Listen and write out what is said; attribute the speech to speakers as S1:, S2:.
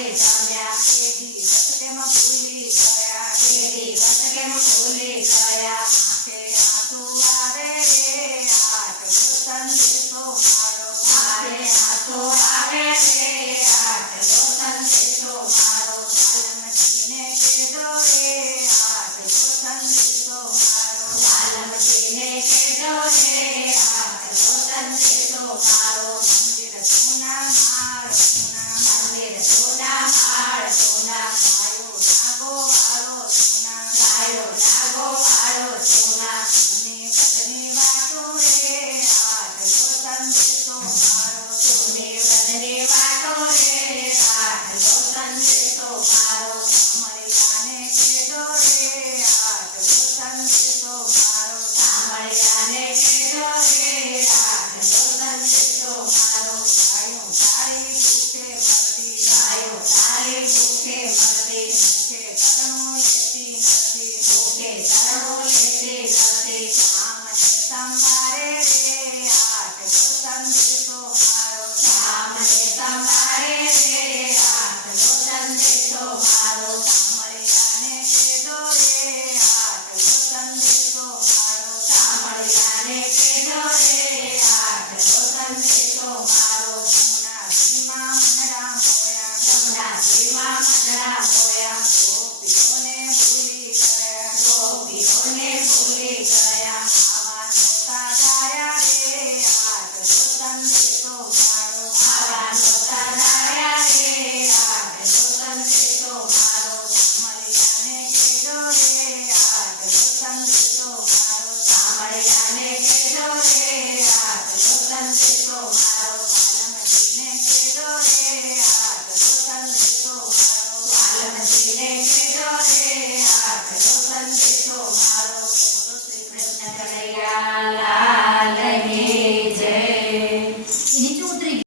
S1: Amen.